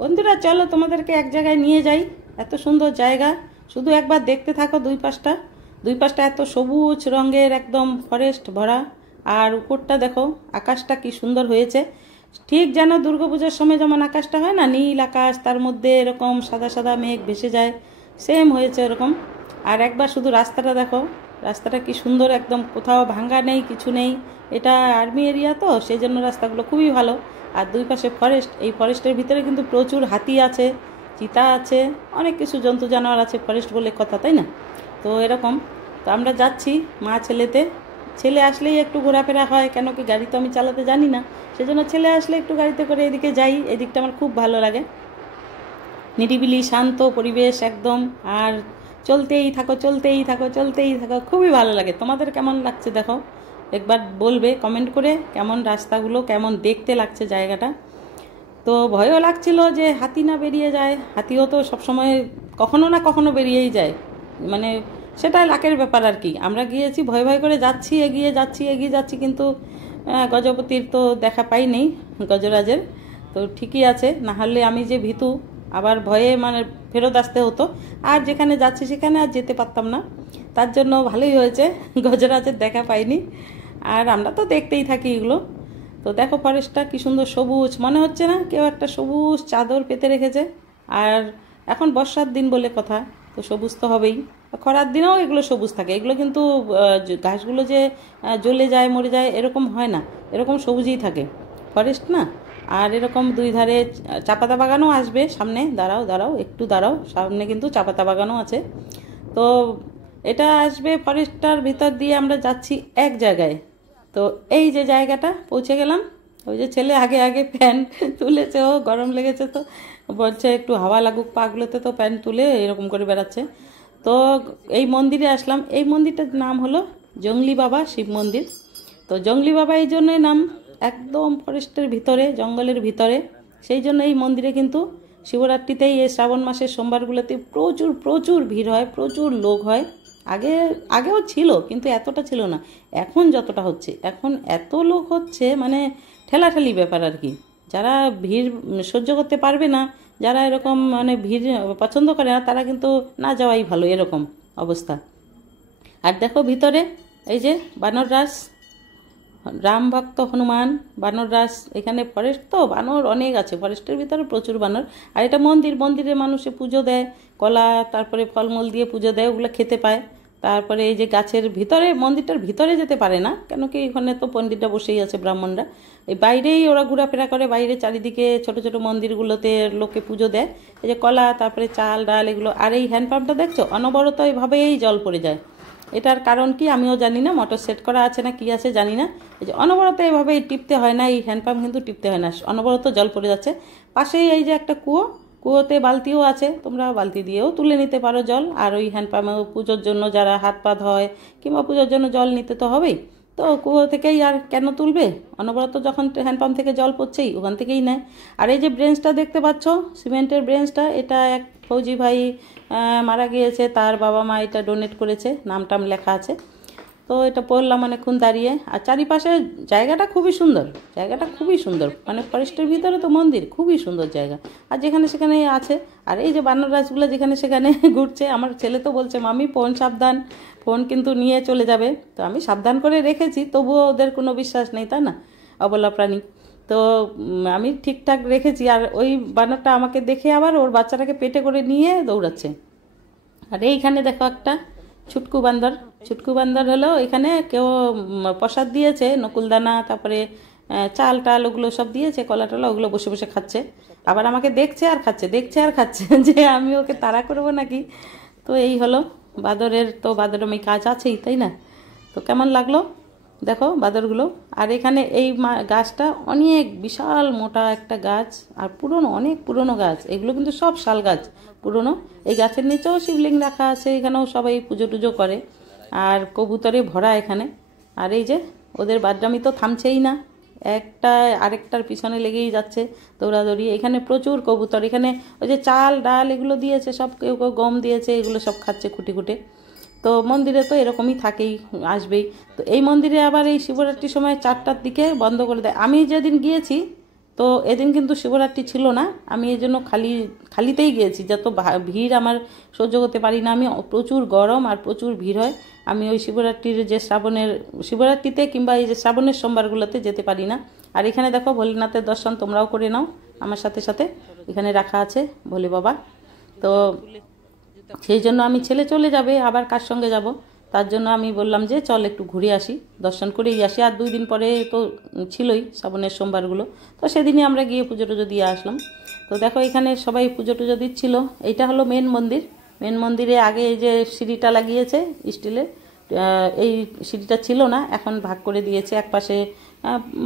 বন্ধুরা চলো তোমাদেরকে এক জায়গায় নিয়ে যাই। এত সুন্দর জায়গা, শুধু একবার দেখতে থাকো। দুই পাশটা এত সবুজ রঙের, একদম ফরেস্ট ভরা। আর উপরটা দেখো, আকাশটা কি সুন্দর হয়েছে। ঠিক যেন দুর্গাপূজার সময় যেমন আকাশটা হয় না, নীল আকাশ, তার মধ্যে এরকম সাদা সাদা মেঘ ভেসে যায়, সেম হয়েছে এরকম। আর একবার শুধু রাস্তাটা দেখো, রাস্তাটা কি সুন্দর, একদম কোথাও ভাঙ্গা নেই, কিছু নেই। এটা আর্মি এরিয়া তো, সেই জন্য রাস্তাগুলো খুবই ভালো। আর দুই পাশে ফরেস্ট, এই ফরেস্টের ভিতরে কিন্তু প্রচুর হাতি আছে, চিতা আছে, অনেক কিছু জন্তু জানোয়ার আছে, ফরেস্ট বলে কথা, তাই না? তো এরকম। তো আমরা যাচ্ছি মা ছেলেতে। ছেলে আসলেই একটু ঘোরাফেরা হয়, কেন কি গাড়ি তো আমি চালাতে জানি না, সেজন্য ছেলে আসলে একটু গাড়িতে করে এদিকে যাই। এই দিকটা আমার খুব ভালো লাগে, নিরিবিলি শান্ত পরিবেশ একদম। আর চলতেই থাকো চলতেই থাকো চলতেই থাকো, খুবই ভালো লাগে। তোমাদের কেমন লাগছে দেখো, একবার বলবে কমেন্ট করে কেমন রাস্তাগুলো, কেমন দেখতে লাগছে জায়গাটা। তো ভয়ও লাগছিল যে হাতি না বেরিয়ে যায়, হাতিও তো সবসময় কখনো না কখনো বেরিয়েই যায়, মানে সেটা লাকের ব্যাপার আর কি। আমরা গিয়েছি ভয় ভয় করে যাচ্ছি, এগিয়ে যাচ্ছি, কিন্তু গজপতির তো দেখা পাইনি, গজরাজের। তো ঠিকই আছে, না হলে আমি যে ভীতু, আবার ভয়ে মানে ফেরত আসতে হতো, আর যেখানে যাচ্ছি সেখানে আর যেতে পারতাম না। তার জন্য ভালোই হয়েছে গজরাজের দেখা পাইনি। আর আমরা তো দেখতেই থাকি এগুলো। তো দেখো ফরেস্টটা কি সুন্দর সবুজ, মনে হচ্ছে না কেউ একটা সবুজ চাদর পেতে রেখেছে। আর এখন বর্ষার দিন বলে কথা, তো সবুজ তো হবেই। খরার দিনেও এগুলো সবুজ থাকে, এগুলো কিন্তু ঘাসগুলো যে জ্বলে যায় মরে যায় এরকম হয় না, এরকম সবুজই থাকে, ফরেস্ট না। আর এরকম দুই ধারে চাপাতা বাগানও আসবে সামনে, দাঁড়াও একটু দাঁড়াও, সামনে কিন্তু চাপাতা বাগানও আছে। তো এটা আসবে, ফরেস্টটার ভিতর দিয়ে আমরা যাচ্ছি এক জায়গায়। তো এই যে জায়গাটা পৌঁছে গেলাম, ওই যে ছেলে আগে আগে প্যান্ট তুলেছে, ও গরম লেগেছে তো বলছে একটু হাওয়া লাগুক পাগুলোতে, তো প্যান্ট তুলে এরকম করে বেড়াচ্ছে। তো এই মন্দিরে আসলাম, এই মন্দিরটার নাম হলো জঙ্গলি বাবা শিব মন্দির। তো জঙ্গলি বাবা এই জন্যই নাম, একদম ফরেস্টের ভিতরে, জঙ্গলের ভিতরে। সেই জন্য এই মন্দিরে কিন্তু শিবরাত্রিতেই, এই শ্রাবণ মাসের সোমবারগুলোতে প্রচুর প্রচুর ভিড় হয়, প্রচুর লোক হয়। আগে আগেও ছিল, কিন্তু এতটা ছিল না এখন যতটা হচ্ছে। এখন এত লোক হচ্ছে, মানে ঠেলাঠেলি ব্যাপার আর কি। যারা ভিড় সহ্য করতে পারবে না, যারা এরকম মানে ভিড় পছন্দ করে না, তারা কিন্তু না যাওয়াই ভালো, এরকম অবস্থা। আর দেখো ভিতরে এই যে বানর রাস, রাম ভক্ত হনুমান, বানর রাস। এখানে ফরেস্ট তো, বানর অনেক আছে, ফরেস্টের ভিতরে প্রচুর বানর। আর এটা মন্দির, মন্দিরে মানুষে পুজো দেয়, কলা তারপরে ফলমূল দিয়ে পুজো দেয়, ওগুলো খেতে পায়। তারপরে এই যে গাছের ভিতরে, মন্দিরটার ভিতরে যেতে পারে না, কেন কি এখানে তো পণ্ডিতরা বসেই আছে, ব্রাহ্মণরা। এই বাইরেই ওরা ঘোরাফেরা করে, বাইরে চারিদিকে ছোট ছোট মন্দিরগুলোতে লোকে পুজো দেয়। এই যে কলা, তারপরে চাল ডাল এগুলো। আর এই হ্যান্ডপাম্পটা দেখছো, অনবরত এভাবেই জল পড়ে যায়। এটার কারণ কি আমিও জানি না, মোটর সেট করা আছে না কি আছে জানি না। এই যে অনবরত এইভাবে টিপতে হয় না, এই হ্যান্ডপাম্প কিন্তু টিপতে হয় না, অনবরত জল পড়ে যাচ্ছে। পাশেই এই যে একটা কুয়োতে বালতিও আছে, তোমরা বালতি দিয়েও তুলে নিতে পারো জল। আর ওই হ্যান্ডপাম্পে পুজোর জন্য যারা হাত পা ধয় কিংবা পুজোর জন্য জল নিতে তো হবেই, তো কুয়ো থেকেই আর কেন তুলবে, অনবরত যখন হ্যান্ডপাম্প থেকে জল পড়ছেই ওখান থেকেই নেয়। আর এই যে ব্রেঞ্চটা দেখতে পাচ্ছ, সিমেন্টের ব্রেঞ্চটা, এটা এক ফৌজি ভাই মারা গিয়েছে, তার বাবা মা এটা ডোনেট করেছে, নামটাম লেখা আছে। তো এটা পড়লাম অনেকক্ষণ দাঁড়িয়ে। আর চারিপাশে জায়গাটা খুবই সুন্দর, জায়গাটা খুবই সুন্দর, মানে ফরেস্টের ভিতরে তো মন্দির, খুবই সুন্দর জায়গা। আর যেখানে সেখানে আছে। আর এই যে বানর রাজগুলো যেখানে সেখানে ঘুরছে, আমার ছেলে তো বলছে মামি ফোন সাবধান, ফোন কিন্তু নিয়ে চলে যাবে। তো আমি সাবধান করে রেখেছি, তবুও ওদের কোনো বিশ্বাস নেই, তাই না, অবলা প্রাণী। তো আমি ঠিকঠাক রেখেছি। আর ওই বানরটা আমাকে দেখে আবার ওর বাচ্চাটাকে পেটে করে নিয়ে দৌড়াচ্ছে। আর এইখানে দেখো একটা ছুটকু বান্দর, ছুটকু বান্দর হলো, এখানে কেউ প্রসাদ দিয়েছে, নকুলদানা, তারপরে চাল টাল ওগুলো সব দিয়েছে, কলা টলা, ওগুলো বসে বসে খাচ্ছে। আবার আমাকে দেখছে আর খাচ্ছে, দেখছে আর খাচ্ছে যে আমি ওকে তাড়া করবো নাকি। তো এই হলো বাদরের, তো বাদরময় কাজ আছেই, তাই না? তো কেমন লাগলো দেখো বাদরগুলো। আর এখানে এই গাছটা অনেক বিশাল মোটা একটা গাছ, আর পুরনো, অনেক পুরনো গাছ, এগুলো কিন্তু সব শাল গাছ, পুরনো। এই গাছের নিচেও শিবলিঙ্গ রাখা আছে, এখানেও সবাই পুজো টুজো করে। আর কবুতরে ভরা এখানে। আর এই যে ওদের বাদরামি তো থামছেই না, একটা আরেকটার পিছনে লেগেই যাচ্ছে দৌড়াদৌড়ি। এখানে প্রচুর কবুতর, এখানে ওই যে চাল ডাল এগুলো দিয়েছে, সব কেউ কেউ গম দিয়েছে, এগুলো সব খাচ্ছে খুঁটে খুঁটে। তো মন্দিরে তো এরকমই থাকেই, আসবেই। তো এই মন্দিরে আবার এই শিবরাত্রির সময় 4টার দিকে বন্ধ করে দেয়। আমি যেদিন গিয়েছি তো এদিন কিন্তু শিবরাত্রি ছিল না, আমি এই জন্য খালিতেই গিয়েছি, যত ভিড় আমার সহ্য করতে পারি না আমি, প্রচুর গরম আর প্রচুর ভিড় হয়। আমি ওই শিবরাত্রির যে শিবরাত্রিতে কিংবা এই যে শ্রাবণের সোমবারগুলোতে যেতে পারি না। আর এখানে দেখো ভোলেনাথের দর্শন তোমরাও করে নাও আমার সাথে সাথে, এখানে রাখা আছে ভোলে বাবা। তো সেই জন্য আমি ছেলে চলে যাবে, আবার কার সঙ্গে যাব, তার জন্য আমি বললাম যে চল একটু ঘুরে আসি, দর্শন করেই আসি। আর 2 দিন পরে তো ছিলই শ্রাবণের সোমবারগুলো, তো সেদিনই আমরা গিয়ে পুজো টুজো দিয়ে আসলাম। তো দেখো এখানে সবাই পুজো টুজো দিচ্ছিল। এইটা হলো মেন মন্দির। মেন মন্দিরে আগে এই যে সিঁড়িটা লাগিয়েছে স্টিলের, এই সিঁড়িটা ছিল না, এখন ভাগ করে দিয়েছে, এক পাশে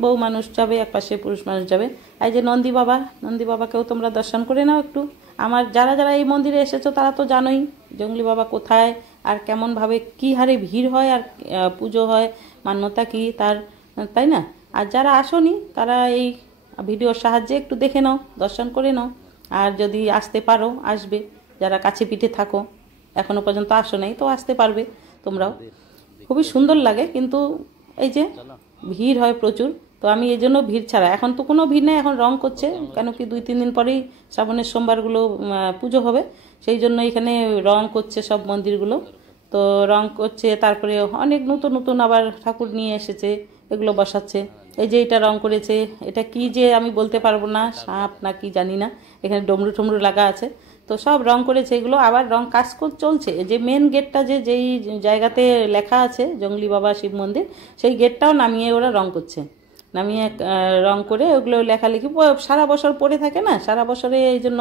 বউ মানুষ যাবে, এক পাশে পুরুষ মানুষ যাবে। এই যে নন্দী বাবাকেও তোমরা দর্শন করে নাও একটু। আমার যারা যারা এই মন্দিরে এসেছো তারা তো জানোই জঙ্গলি বাবা কোথায় আর কেমনভাবে কী হারে ভিড় হয় আর পুজো হয়, মান্যতা কী তার, তাই না? আর যারা আসোনি তারা এই ভিডিওর সাহায্যে একটু দেখে নাও, দর্শন করে নাও। আর যদি আসতে পারো আসবে, যারা কাছে পিঠে থাকো, এখনও পর্যন্ত আসো নাই তো আসতে পারবে তোমরাও। খুবই সুন্দর লাগে, কিন্তু এই যে ভিড় হয় প্রচুর। তো আমি এই জন্য ভিড় ছাড়া, এখন তো কোনো ভিড় নেই, এখন রং করছে, কেন কি 2-3 দিন পরেই শ্রাবণের সোমবারগুলো পুজো হবে, সেই জন্য এখানে রং করছে সব মন্দিরগুলো। তো রং করছে, তারপরে অনেক নতুন নতুন আবার ঠাকুর নিয়ে এসেছে, এগুলো বসাচ্ছে। এই যে এটা রং করেছে, এটা কি যে আমি বলতে পারবো না, সাপ না কি জানি না, এখানে ডমরু টমরু লাগা আছে, তো সব রং করেছে এগুলো। আবার রং কাজ চলছে, যে মেন গেটটা যেই জায়গাতে লেখা আছে জঙ্গলি বাবা শিব মন্দির, সেই গেটটাও নামিয়ে ওরা রং করছে, নামিয়ে রং করে ওগুলো লেখালেখি সারা বছর পড়ে থাকে না, সারা বছরে এই জন্য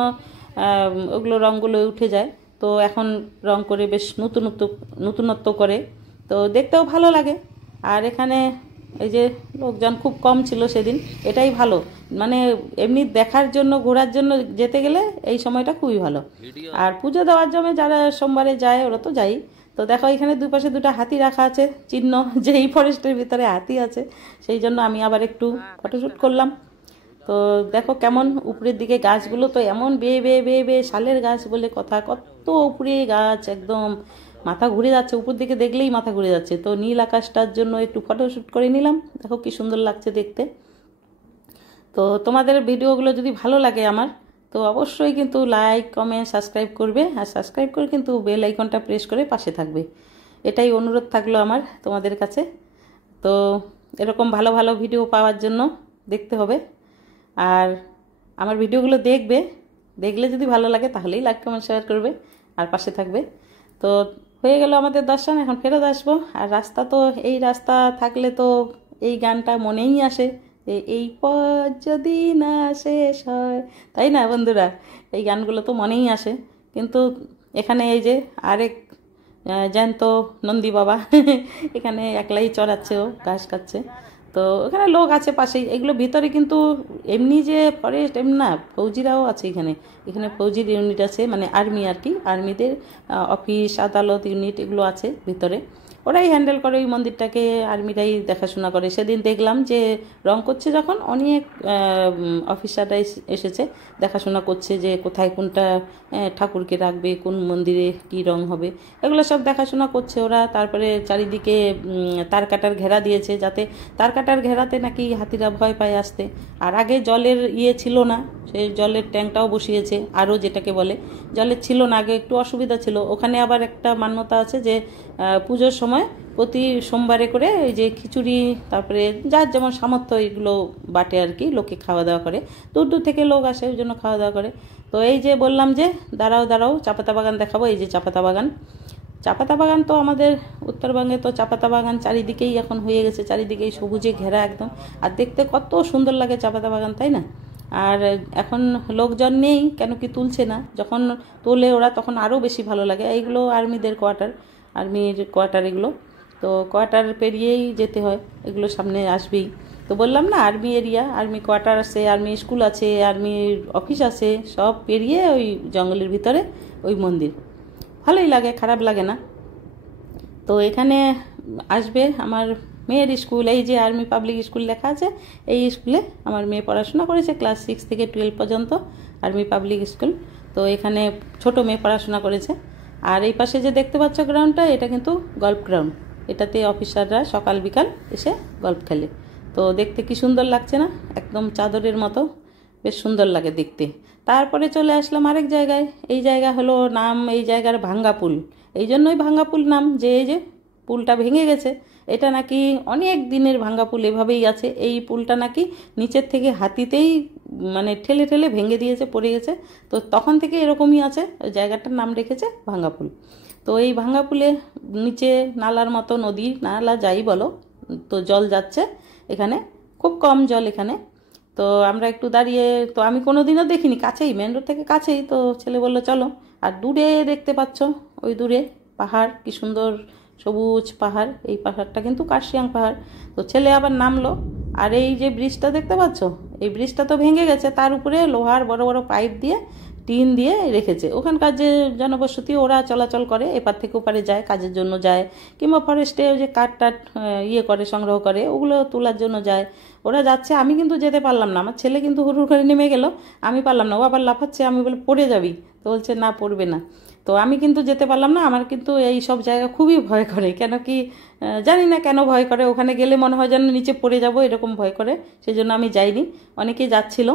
ওগুলো রঙগুলো উঠে যায়। তো এখন রং করে বেশ নতুনত্ব করে, তো দেখতেও ভালো লাগে। আর এখানে এই যে লোকজন খুব কম ছিল সেদিন, এটাই ভালো, মানে এমনি দেখার জন্য ঘোরার জন্য যেতে গেলে এই সময়টা খুবই ভালো। আর পুজো দেওয়ার জন্য যারা সোমবারে যায় ওরা তো যাই। তো দেখো এখানে দুই পাশে 2টা হাতি রাখা আছে, চিহ্ন যে এই ফরেস্টের ভিতরে হাতি আছে, সেই জন্য আমি আবার একটু ফটোশ্যুট করলাম। তো দেখো কেমন উপরের দিকে গাছগুলো তো এমন বেয়ে বেয়ে বেয়ে বেয়ে, শালের গাছ বলে কথা, কত উপরে গাছ, একদম মাথা ঘুরে যাচ্ছে, উপর দিকে দেখলেই মাথা ঘুরে যাচ্ছে। তো নীল আকাশটার জন্য একটু ফটোশ্যুট করে নিলাম, দেখো কি সুন্দর লাগছে দেখতে। তো তোমাদের ভিডিওগুলো যদি ভালো লাগে আমার, তো অবশ্যই কিন্তু লাইক কমেন্ট সাবস্ক্রাইব করবে, আর সাবস্ক্রাইব করে কিন্তু বেল আইকনটা প্রেস করে পাশে থাকবে, এটাই অনুরোধ থাকলো আমার তোমাদের কাছে। তো এরকম ভালো ভালো ভিডিও পাওয়ার জন্য দেখতে হবে, আর আমার ভিডিওগুলো দেখলে যদি ভালো লাগে তাহলেই লাইক কমেন্ট শেয়ার করবে আর পাশে থাকবে। তো হয়ে গেল আমাদের দর্শন, এখন ফেরত আসবো। আর রাস্তা তো, এই রাস্তা থাকলে তো এই গানটা মনেই আসে, এই পথ যদি না শেষ হয়, তাই না বন্ধুরা? এই গানগুলো তো মনেই আসে। কিন্তু এখানে এই যে আরেক জ্যান্ত নন্দী বাবা এখানে একলাই চড়াচ্ছে, ও ঘাস খাচ্ছে। তো এখানে লোক আছে পাশেই, এগুলো ভিতরে কিন্তু এমনি যে ফরেস্ট এমনি না, ফৌজিরাও আছে এখানে, এখানে ফৌজির ইউনিট আছে, মানে আর্মি আর কি, আর্মিদের অফিস আদালত ইউনিট এগুলো আছে ভিতরে, ওরাই হ্যান্ডেল করে ওই মন্দিরটাকে, আর্মিরাই দেখাশোনা করে। সেদিন দেখলাম যে রং করছে যখন, অনেক অফিসাররা এসেছে দেখাশোনা করছে যে কোথায় কোনটা ঠাকুরকে রাখবে, কোন মন্দিরে কি রং হবে, এগুলো সব দেখাশোনা করছে ওরা। তারপরে চারিদিকে তার কাটার ঘেরা দিয়েছে, যাতে তার কাটার ঘেরাতে নাকি হাতিরা ভয় পায় আসতে। আর আগে জলের ছিল না, সেই জলের ট্যাঙ্কটাও বসিয়েছে, আরও যেটাকে বলে, জলের ছিল না আগে, একটু অসুবিধা ছিল। ওখানে আবার একটা মান্যতা আছে যে পুজোর সময় প্রতি সোমবারে করে এই যে খিচুড়ি, তারপরে যার যেমন সামর্থ্য এগুলো বাটে আর কি, লোকে খাওয়া দাওয়া করে, দূর দূর থেকে লোক আসে ওই জন্য খাওয়া দাওয়া করে। তো এই যে বললাম যে দাঁড়াও চাপাতা বাগান দেখাবো, এই যে চাপাতা বাগান তো আমাদের উত্তরবঙ্গে তো চাপাতা বাগান চারিদিকেই এখন হয়ে গেছে, চারিদিকেই সবুজে ঘেরা একদম, আর দেখতে কত সুন্দর লাগে চাপাতা বাগান, তাই না? আর এখন লোকজন নেই, কেন কি তুলছে না, যখন তোলে ওরা তখন আরও বেশি ভালো লাগে। এইগুলো আর্মির কোয়ার্টার এগুলো, তো কোয়ার্টার পেরিয়েই যেতে হয়, এগুলো সামনে আসবেই। তো বললাম না আর্মি এরিয়া, আর্মি কোয়ার্টার আছে, আর্মি স্কুল আছে, আর্মির অফিস আছে, সব পেরিয়ে ওই জঙ্গলের ভিতরে ওই মন্দির, ভালোই লাগে, খারাপ লাগে না। তো এখানে আসবে আমার মেয়ের স্কুল, এই যে আর্মি পাবলিক স্কুল লেখা আছে, এই স্কুলে আমার মেয়ে পড়াশোনা করেছে, ক্লাস 6 থেকে 12 পর্যন্ত আর্মি পাবলিক স্কুল। তো এখানে ছোট মেয়ে পড়াশোনা করেছে। আর এই পাশে যে দেখতে পাচ্ছ গ্রাউন্ডটা, এটা কিন্তু গল্ফ গ্রাউন্ড, এটাতে অফিসাররা সকাল বিকাল এসে গল্ফ খেলে। তো দেখতে কি সুন্দর লাগছে না, একদম চাদরের মতো। বেশ সুন্দর লাগে দেখতে। তারপরে চলে আসলাম আরেক জায়গায়। এই জায়গা হলো নাম এই জায়গার ভাঙ্গা পুল। এই জন্যই ভাঙ্গা পুল নাম, যে এই যে পুলটা ভেঙে গেছে, এটা নাকি অনেক দিনের ভাঙ্গা পুল, এভাবেই আছে। এই পুলটা নাকি নিচের থেকে হাতিতেই মানে ঠেলে ঠেলে ভেঙে দিয়েছে, পড়ে গেছে। তো তখন থেকে এরকমই আছে, ওই জায়গাটার নাম রেখেছে ভাঙ্গা পুল। তো এই ভাঙ্গা পুলে নিচে নালার মতো, নদী নালা যাই বলো, তো জল যাচ্ছে এখানে, খুব কম জল এখানে। তো আমরা একটু দাঁড়িয়ে, তো আমি কোনোদিনও দেখিনি, কাছেই, মেন রোড থেকে কাছেই। তো ছেলে বললো চলো। আর দূরে দেখতে পাচ্ছ, ওই দূরে পাহাড়, কি সুন্দর সবুজ পাহাড়। এই পাহাড়টা কিন্তু কার্শিয়াং পাহাড়। তো ছেলে আবার নামলো। আর এই যে ব্রিজটা দেখতে পাচ্ছ, এই ব্রিজটা তো ভেঙে গেছে, তার উপরে লোহার বড় বড় পাইপ দিয়ে, টিন দিয়ে রেখেছে। ওখানকার যে জনবসতি, ওরা চলাচল করে, এপার থেকে ওপারে যায়, কাজের জন্য যায়, কিংবা ফরেস্টে যে কাঠ টাট ইয়ে করে, সংগ্রহ করে, ওগুলো তোলার জন্য যায়। ওরা যাচ্ছে, আমি কিন্তু যেতে পারলাম না। আমার ছেলে কিন্তু হুড়হুড় করে নেমে গেল, আমি পারলাম না। ও আবার লাফাচ্ছে, আমি বলে পড়ে যাবি, তো বলছে না পড়বে না। তো আমি কিন্তু যেতে পারলাম না। আমার কিন্তু এই সব জায়গা খুবই ভয় করে, কেন কি জানি না কেন ভয় করে। ওখানে গেলে মনে হয় যেন নিচে পড়ে যাব, এরকম ভয় করে, সেই জন্য আমি যাইনি। অনেকেই যাচ্ছিল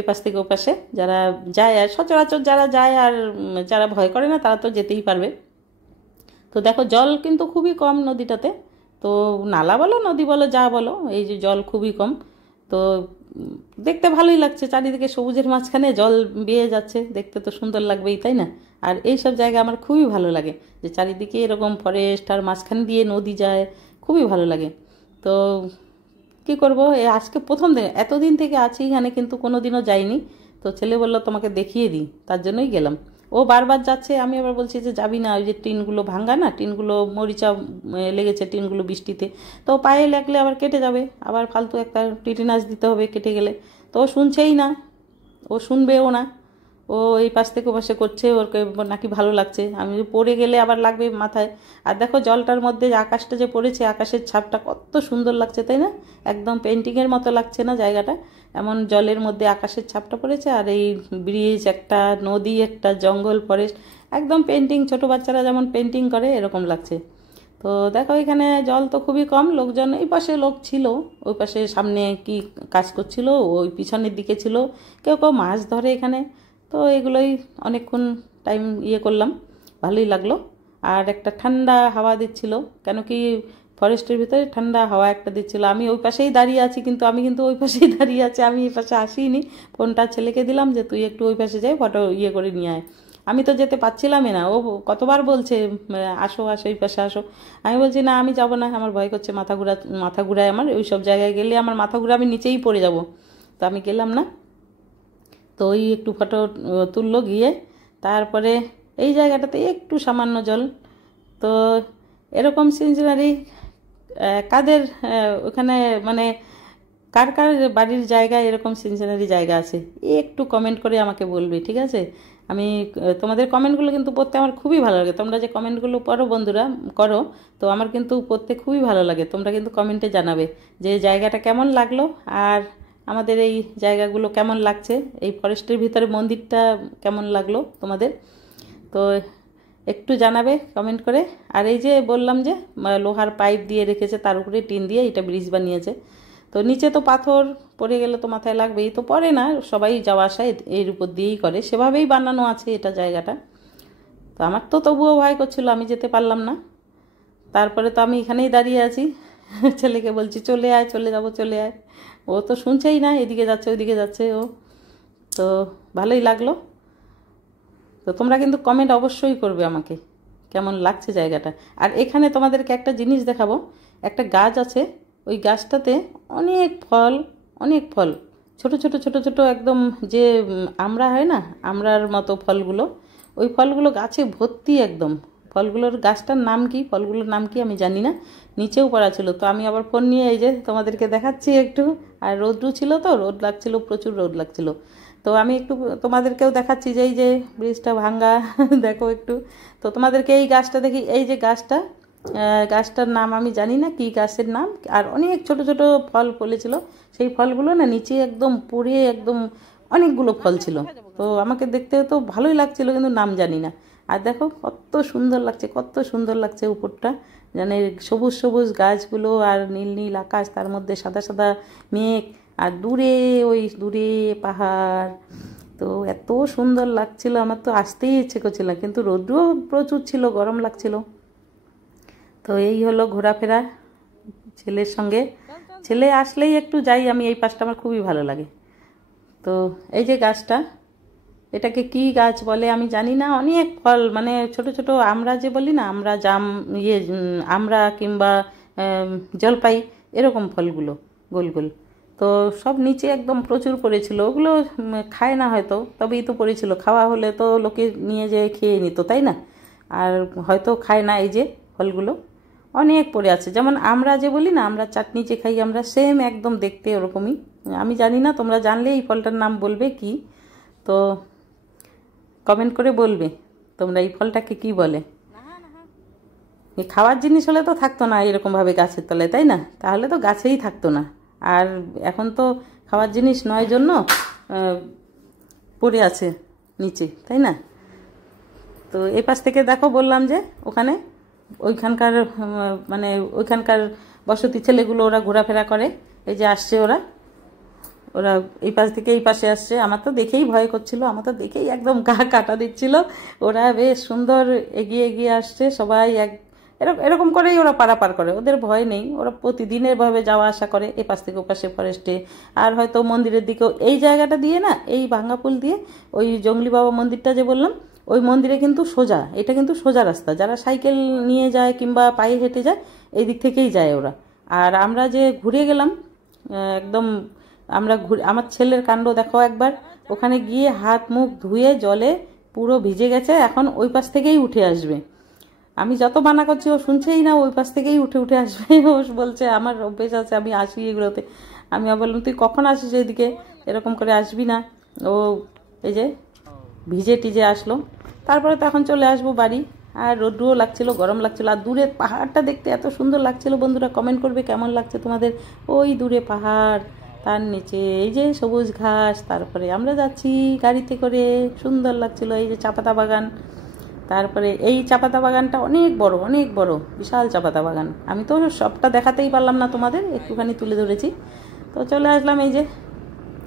এপাশ থেকে ওপাশে, যারা যায় আর সচরাচর যারা যায়, আর যারা ভয় করে না তারা তো যেতেই পারবে। তো দেখো জল কিন্তু খুবই কম নদীটাতে। তো নালা বলো নদী বলো যা বলো, এই যে জল খুবই কম। তো দেখতে ভালোই লাগছে, চারিদিকে সবুজের মাঝখানে জল বেয়ে যাচ্ছে, দেখতে তো সুন্দর লাগবেই, তাই না? আর এই সব জায়গা আমার খুবই ভালো লাগে, যে চারিদিকে এরকম ফরেস্ট আর মাঝখান দিয়ে নদী যায়, খুবই ভালো লাগে। তো কি করব, এই আজকে প্রথম দিন, এতদিন থেকে আছি এখানে কিন্তু কোনো দিনও যাইনি। তো ছেলে বললো তোমাকে দেখিয়ে দিই, তার জন্যই গেলাম। ও বারবার যাচ্ছে, আমি আবার বলছি যে যাবি না, ওই যে টিনগুলো ভাঙা না, টিনগুলো মরিচা লেগেছে টিনগুলো বৃষ্টিতে, তো পায়ে লাগলে আবার কেটে যাবে, আবার ফালতু একটা টিটিনাস দিতে হবে কেটে গেলে। তো ও শুনছেই না, ও শুনবেও না। ও এই পাশ থেকে ওপাশে করছে, ওর নাকি ভালো লাগছে। আমি পড়ে গেলে আবার লাগবে মাথায়। আর দেখো জলটার মধ্যে যে আকাশটা যে পড়েছে, আকাশের ছাপটা কত সুন্দর লাগছে, তাই না? একদম পেন্টিংয়ের মতো লাগছে না জায়গাটা? এমন জলের মধ্যে আকাশের ছাপটা পড়েছে, আর এই ব্রিজ, একটা নদী, একটা জঙ্গল, ফরেস্ট, একদম পেন্টিং, ছোট বাচ্চারা যেমন পেন্টিং করে এরকম লাগছে। তো দেখো এখানে জল তো খুবই কম, লোকজন এই পাশে লোক ছিল, ওই পাশে সামনে কি কাজ করছিল, ওই পিছনের দিকে ছিল, কেউ কেউ মাছ ধরে এখানে। তো এগুলোই অনেকক্ষণ টাইম ইয়ে করলাম, ভালোই লাগলো। আর একটা ঠান্ডা হাওয়া দিচ্ছিল, কেন কি ফরেস্টের ভিতরে ঠান্ডা হাওয়া একটা দিচ্ছিল। আমি ওই পাশেই দাঁড়িয়ে আছি, কিন্তু আমি কিন্তু ওই পাশেই দাঁড়িয়ে আছি, আমি এই পাশে আসিনি। ফোনটা ছেলেকে দিলাম যে তুই একটু ওই পাশে যাই, ফটো ইয়ে করে নিয়ে আয়। আমি তো যেতে পারছিলামই না, ও কতবার বলছে আসো আসো এই পাশে আসো। আমি বলছি না আমি যাব না, আমার ভয় করছে, মাথা ঘুরায় আমার, ওই সব জায়গায় গেলে আমার মাথা ঘুরে আমি নিচেই পড়ে যাব। তো আমি গেলাম না। তো ওই একটু ফটো তুললো গিয়ে। তারপরে এই জায়গাটাতে একটু সামান্য জল। তো এরকম সিনারি কাদের ওখানে, মানে কার কার বাড়ির জায়গায় এরকম সিনারি জায়গা আছে, একটু কমেন্ট করে আমাকে বলবে, ঠিক আছে? আমি তোমাদের কমেন্টগুলো কিন্তু পড়তে আমার খুবই ভালো লাগে। তোমরা যে কমেন্টগুলো পড়ো বন্ধুরা, করো, তো আমার কিন্তু পড়তে খুবই ভালো লাগে। তোমরা কিন্তু কমেন্টে জানাবে যে জায়গাটা কেমন লাগলো, আর আমাদের এই জায়গাগুলো কেমন লাগছে, এই ফরেস্টের ভিতরে মন্দিরটা কেমন লাগলো তোমাদের। তো একটু জানাবে কমেন্ট করে। আর এই যে বললাম যে লোহার পাইপ দিয়ে রেখেছে, তার উপরে টিন দিয়ে এটা ব্রিজ বানিয়েছে। তো নিচে তো পাথর পড়ে গেলে তো মাথায় লাগবেই, তো পড়ে না, সবাই যাওয়া আসা এর উপর দিয়েই করে, সেভাবেই বানানো আছে এটা জায়গাটা। তো আমার তো তবুও ভয় করছিল, আমি যেতে পারলাম না। তারপরে তো আমি এখানেই দাঁড়িয়ে আছি, ছেলেকে বলছি চলে আয়, চলে যাব, চলে আয়। ও তো শুনছেই না, এদিকে যাচ্ছে ওইদিকে যাচ্ছে ও। তো ভালোই লাগলো। তো তোমরা কিন্তু কমেন্ট অবশ্যই করবে আমাকে কেমন লাগছে জায়গাটা। আর এখানে তোমাদেরকে একটা জিনিস দেখাবো, একটা গাছ আছে, ওই গাছটাতে অনেক ফল, অনেক ফল, ছোট ছোট ছোট ছোট একদম, যে আমড়া হয় না, আমড়ার মতো ফলগুলো, ওই ফলগুলো গাছে ভর্তি একদম। ফলগুলোর গাছটার নাম কি, ফলগুলোর নাম কি আমি জানি না, নিচেও পড়া ছিল। তো আমি আবার ফোন নিয়ে এই যে তোমাদেরকে দেখাচ্ছি একটু। আর রোদ্রু ছিল, তো রোদ লাগছিল, প্রচুর রোদ লাগছিল। তো আমি একটু তোমাদেরকেও দেখাচ্ছি যে এই যে ব্রিজটা ভাঙ্গা, দেখো একটু। তো তোমাদেরকে এই গাছটা দেখি, এই যে গাছটা, গাছটার নাম আমি জানি না কি গাছের নাম। আর অনেক ছোট ছোট ফল ফলেছিল, সেই ফলগুলো না নিচে একদম পড়ে একদম অনেকগুলো ফল ছিল। তো আমাকে দেখতে তো ভালোই লাগছিল, কিন্তু নাম জানি না। আর দেখো কত সুন্দর লাগছে, কত সুন্দর লাগছে উপরটা, মানে সবুজ সবুজ গাছগুলো আর নীল নীল আকাশ, তার মধ্যে সাদা সাদা মেঘ। আর দূরে ওই দূরে পাহাড়। তো এত সুন্দর লাগছিল, আমার তো আসতেই ইচ্ছে করছিল, কিন্তু রোদ্রও প্রচুর ছিল, গরম লাগছিল। তো এই হলো ঘোরাফেরা ছেলের সঙ্গে। ছেলে আসলেই একটু যাই আমি, এই পাশটা আমার খুবই ভালো লাগে। তো এই যে গাছটা, এটাকে কি গাছ বলে আমি জানি না, অনেক ফল, মানে ছোট ছোট আমরা যে বলি না, আমরা জাম, আমরা কিংবা জলপাই, এরকম ফলগুলো গোল গোল। তো সব নিচে একদম প্রচুর পড়েছিল, ওগুলো খায় না হয়তো, তবেই তো পড়েছিল, খাওয়া হলে তো লোকে নিয়ে যেয়ে খেয়ে নিত, তাই না? আর হয়তো খায় না, এই যে ফলগুলো অনেক পড়ে আছে, যেমন আমরা যে বলি না, আমরা চাটনি যে খাই আমরা, সেম একদম দেখতে ওরকমই। আমি জানি না, তোমরা জানলে এই ফলটার নাম বলবে কি, তো কমেন্ট করে বলবে তোমরা এই ফলটাকে কি বলে। এই খাওয়ার জিনিস হলে তো থাকতো না এরকমভাবে গাছের তলায়, তাই না? তাহলে তো গাছেই থাকতো না। আর এখন তো খাওয়ার জিনিস নয় জন্য পড়ে আছে নিচে, তাই না? তো এই পাশ থেকে দেখো, বললাম যে ওখানে ওইখানকার মানে ওইখানকার বসতি ছেলেগুলো ওরা ঘোরাফেরা করে, এই যে আসছে ওরা ওরা এই পাশ থেকে এই পাশে আসছে। আমার তো দেখেই ভয় করছিল, আমার তো দেখেই একদম গা কাটা দিচ্ছিল। ওরা বেশ সুন্দর এগিয়ে এগিয়ে আসছে, সবাই এরকম করেই ওরা পারাপার করে, ওদের ভয় নেই, ওরা প্রতিদিনের ভাবে যাওয়া আসা করে এ পাশ থেকে ও পাশে ফরেস্টে। আর হয়তো মন্দিরের দিকেও এই জায়গাটা দিয়ে না, এই ভাঙ্গা পুল দিয়ে ওই জঙ্গলি বাবা মন্দিরটা যে বললাম, ওই মন্দিরে কিন্তু সোজা, এটা কিন্তু সোজা রাস্তা, যারা সাইকেল নিয়ে যায় কিংবা পায়ে হেঁটে যায় এই দিক থেকেই যায় ওরা। আর আমরা যে ঘুরে গেলাম একদম, আমরা আমার ছেলের কাণ্ড দেখো একবার, ওখানে গিয়ে হাত মুখ ধুয়ে জলে পুরো ভিজে গেছে, এখন ওই পাশ থেকেই উঠে আসবে। আমি যত মানা করছি ও শুনছেই না, ওই পাশ থেকেই উঠে উঠে আসবে। ও বলছে আমার অভ্যেস আছে, আমি আসি এগুলোতে। আমি বললাম তুই কখন আসিস এইদিকে, এরকম করে আসবি না। ও এই যে ভিজে টিজে আসলো, তারপরে তো এখন চলে আসবো বাড়ি। আর রোদ্রুও লাগছিল, গরম লাগছিল, আর দূরের পাহাড়টা দেখতে এত সুন্দর লাগছিল। বন্ধুরা কমেন্ট করবে কেমন লাগছে তোমাদের। ওই দূরে পাহাড়, তার নিচে এই যে সবুজ ঘাস, তারপরে আমরা যাচ্ছি গাড়িতে করে, সুন্দর লাগছিল। এই যে চাপাতা বাগান, তারপরে এই চাপাতা বাগানটা অনেক বড়, অনেক বড়, বিশাল চাপাতা বাগান। আমি তো সবটা দেখাতেই পারলাম না তোমাদের, একটুখানি তুলে ধরেছি। তো চলে আসলাম, এই যে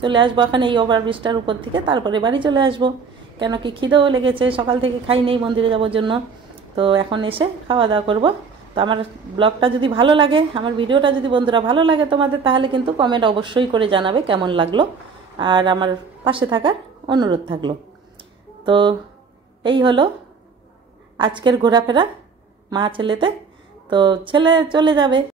চলে আসবো এখন এই ওভারব্রিজটার উপর থেকে, তারপরে বাড়ি চলে আসবো। কেন কি খিদেও লেগেছে, সকাল থেকে খাই নেই মন্দিরে যাওয়ার জন্য। তো এখন এসে খাওয়া দাওয়া করবো। তো আমার ব্লগটা যদি ভালো লাগে, আমার ভিডিওটা যদি বন্ধুরা ভালো লাগে তোমাদের, তাহলে কিন্তু কমেন্ট অবশ্যই করে জানাবে কেমন লাগলো, আর আমার পাশে থাকার অনুরোধ থাকলো। তো এই হলো আজকের ঘোরাফেরা মা ছেলেতে। তো ছেলে চলে যাবে।